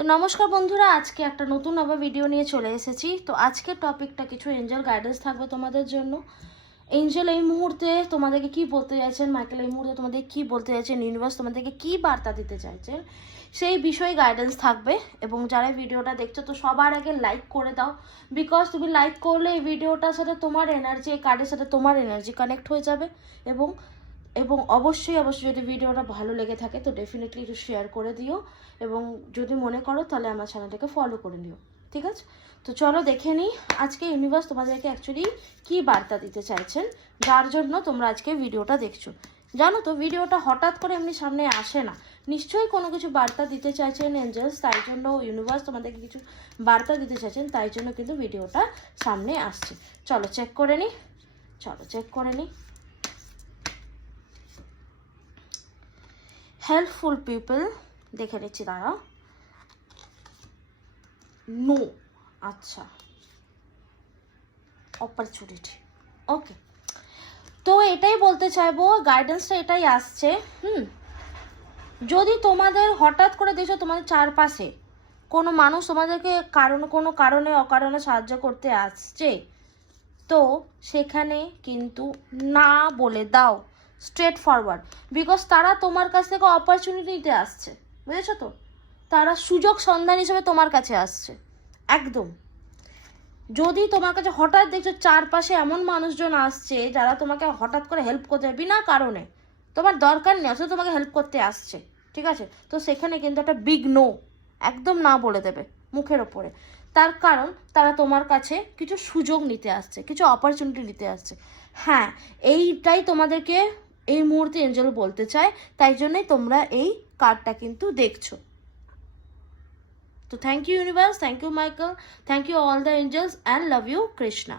তো নমস্কার বন্ধুরা, আজকে একটা নতুন আবার ভিডিও নিয়ে চলে এসেছি। তো আজকের টপিকটা কিছু এঞ্জেল গাইডেন্স থাকবে তোমাদের জন্য। এঞ্জেল এই মুহূর্তে তোমাদেরকে কি বলতে চাইছেন, মাইকেল এই মুহূর্তে তোমাদের কি বলতে চাইছেন, ইউনিভার্স তোমাদেরকে কি বার্তা দিতে চাইছেন, সেই বিষয়ে গাইডেন্স থাকবে। এবং যারা ভিডিওটা দেখছো তো সবার আগে লাইক করে দাও, বিকজ তুমি লাইক করলে এই ভিডিওটার সাথে তোমার এনার্জি, এই কার্ডের সাথে তোমার এনার্জি কানেক্ট হয়ে যাবে। এবং এবং অবশ্যই যদি ভিডিওটা ভালো লেগে থাকে তো ডেফিনেটলি একটু শেয়ার করে দিও, এবং যদি মনে করো তাহলে আমার চ্যানেলটাকে ফলো করে নিও, ঠিক আছে? তো চলো দেখে নিই আজকে ইউনিভার্স তোমাদেরকে অ্যাকচুয়ালি কি বার্তা দিতে চাইছেন, যার জন্য তোমরা আজকে ভিডিওটা দেখছো। জানো তো ভিডিওটা হঠাৎ করে এমনি সামনে আসে না, নিশ্চয়ই কোনো কিছু বার্তা দিতে চাইছেন এঞ্জেলস, তাই জন্য ইউনিভার্স তোমাদেরকে কিছু বার্তা দিতে চাইছেন, তাই জন্য কিন্তু ভিডিওটা সামনে আসছে। চলো চেক করে নিই, হেল্পফুল পিপল দেখে নিচ্ছি, দাঁড়াও। নো, আচ্ছা, অপরচুনিটি, ওকে। তো এটাই বলতে চাইবো, গাইডেন্সটা এটাই আসছে। যদি তোমাদের হঠাৎ করে দেখো তোমাদের চারপাশে কোনো মানুষ তোমাদেরকে কোনো কারণে অকারণে সাহায্য করতে আসছে, তো সেখানে কিন্তু না বলে দাও, স্ট্রেট ফরওয়ার্ড। বিকজ তারা তোমার কাছ থেকে অপরচুনিটি নিতে আসছে, বুঝেছো তো? তারা সুযোগ সন্ধান হিসেবে তোমার কাছে আসছে একদম। যদি তোমার কাছে হঠাৎ দেখছো চারপাশে এমন মানুষজন আসছে যারা তোমাকে হঠাৎ করে হেল্প করতে বিনা কারণে, তোমার দরকার নেই, আসলে তোমাকে হেল্প করতে আসছে, ঠিক আছে? তো সেখানে কিন্তু একটা বিগ নো, একদম না বলে দেবে মুখের ওপরে। তার কারণ তারা তোমার কাছে কিছু সুযোগ নিতে আসছে, কিছু অপরচুনিটি নিতে আসছে। হ্যাঁ, এইটাই তোমাদেরকে এই মুহূর্তে এঞ্জেল বলতে চায়, তাই জন্যই তোমরা এই কার্ডটা কিন্তু দেখছো। So thank you universe, thank you Michael, thank you all the angels, and love you Krishna.